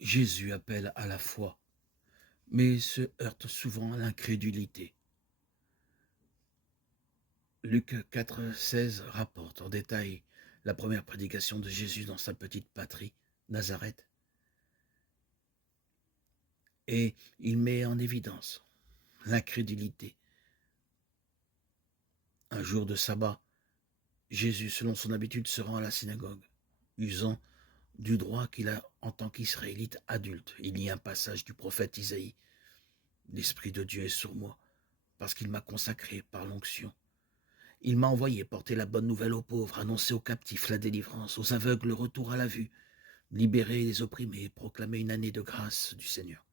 Jésus appelle à la foi, mais se heurte souvent à l'incrédulité. Luc 4,16 rapporte en détail la première prédication de Jésus dans sa petite patrie, Nazareth. Et il met en évidence l'incrédulité. Un jour de sabbat, Jésus, selon son habitude, se rend à la synagogue, usant du droit qu'il a en tant qu'Israélite adulte. Il lit un passage du prophète Isaïe. « L'Esprit de Dieu est sur moi, parce qu'il m'a consacré par l'onction. Il m'a envoyé porter la bonne nouvelle aux pauvres, annoncer aux captifs la délivrance, aux aveugles le retour à la vue, libérer les opprimés, proclamer une année de grâce du Seigneur. »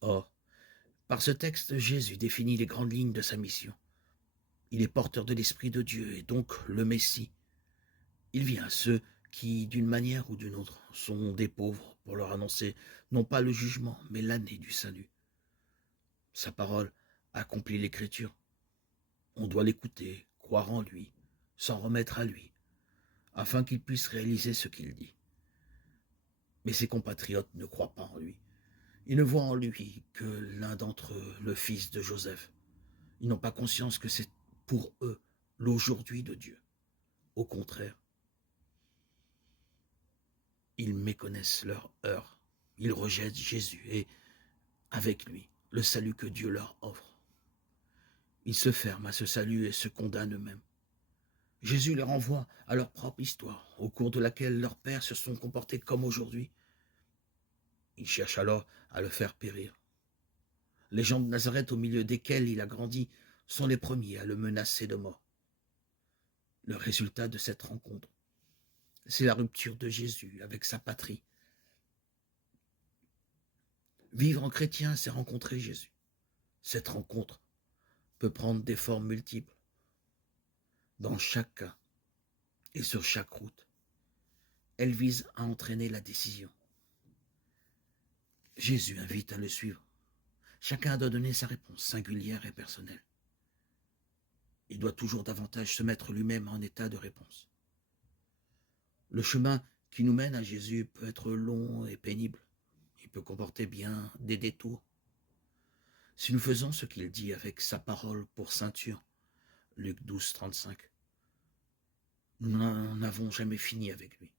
Or, par ce texte, Jésus définit les grandes lignes de sa mission. Il est porteur de l'Esprit de Dieu et donc le Messie. Il vient à ceux qui, d'une manière ou d'une autre, sont des pauvres pour leur annoncer non pas le jugement, mais l'année du salut. Sa parole accomplit l'Écriture. On doit l'écouter, croire en lui, s'en remettre à lui, afin qu'il puisse réaliser ce qu'il dit. Mais ses compatriotes ne croient pas en lui. Ils ne voient en lui que l'un d'entre eux, le fils de Joseph. Ils n'ont pas conscience que c'est pour eux l'aujourd'hui de Dieu. Au contraire, ils méconnaissent leur heure. Ils rejettent Jésus et, avec lui, le salut que Dieu leur offre. Ils se ferment à ce salut et se condamnent eux-mêmes. Jésus les renvoie à leur propre histoire, au cours de laquelle leurs pères se sont comportés comme aujourd'hui. Ils cherchent alors à le faire périr. Les gens de Nazareth, au milieu desquels il a grandi, sont les premiers à le menacer de mort. Le résultat de cette rencontre, c'est la rupture de Jésus avec sa patrie. Vivre en chrétien, c'est rencontrer Jésus. Cette rencontre peut prendre des formes multiples. Dans chaque cas et sur chaque route, elle vise à entraîner la décision. Jésus invite à le suivre. Chacun doit donner sa réponse singulière et personnelle. Il doit toujours davantage se mettre lui-même en état de réponse. Le chemin qui nous mène à Jésus peut être long et pénible. Il peut comporter bien des détours. Si nous faisons ce qu'il dit avec sa parole pour ceinture, Luc 12, 35, nous n'en avons jamais fini avec lui.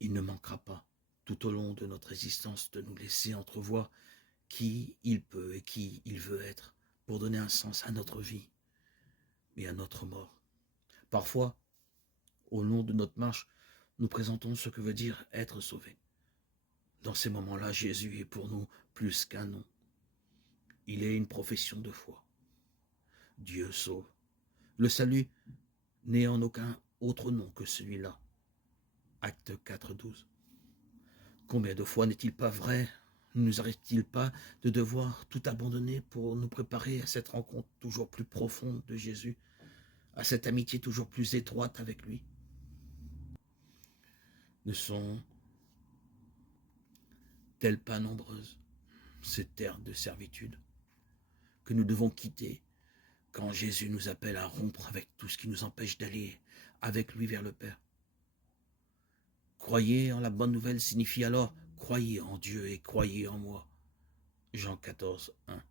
Il ne manquera pas, tout au long de notre existence, de nous laisser entrevoir qui il peut et qui il veut être pour donner un sens à notre vie et à notre mort. Parfois, au long de notre marche, nous présentons ce que veut dire être sauvé. Dans ces moments-là, Jésus est pour nous plus qu'un nom. Il est une profession de foi. Dieu sauve. Le salut n'est en aucun autre nom que celui-là. Acte 4, 12. Combien de fois n'est-il pas vrai, ne nous arrive-t-il pas de devoir tout abandonner pour nous préparer à cette rencontre toujours plus profonde de Jésus, à cette amitié toujours plus étroite avec lui? Ne sont-elles pas nombreuses, ces terres de servitude, que nous devons quitter quand Jésus nous appelle à rompre avec tout ce qui nous empêche d'aller avec lui vers le Père? Croyez en la bonne nouvelle signifie alors croyez en Dieu et croyez en moi. Jean 14, 1.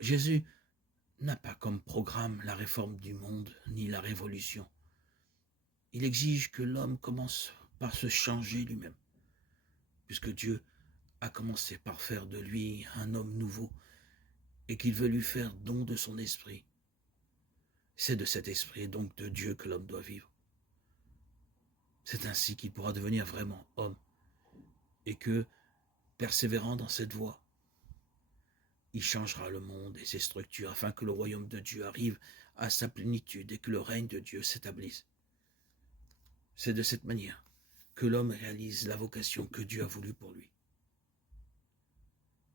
Jésus n'a pas comme programme la réforme du monde ni la révolution. Il exige que l'homme commence par se changer lui-même, puisque Dieu a commencé par faire de lui un homme nouveau et qu'il veut lui faire don de son esprit. C'est de cet esprit et donc de Dieu que l'homme doit vivre. C'est ainsi qu'il pourra devenir vraiment homme et que, persévérant dans cette voie, il changera le monde et ses structures afin que le royaume de Dieu arrive à sa plénitude et que le règne de Dieu s'établisse. C'est de cette manière que l'homme réalise la vocation que Dieu a voulu pour lui.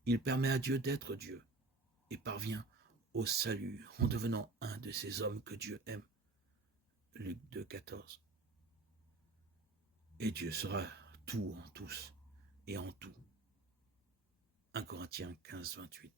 Il permet à Dieu d'être Dieu et parvient au salut en devenant un de ces hommes que Dieu aime. Luc 2, 14. Et Dieu sera tout en tous et en tout. 1 Corinthiens 15, 28.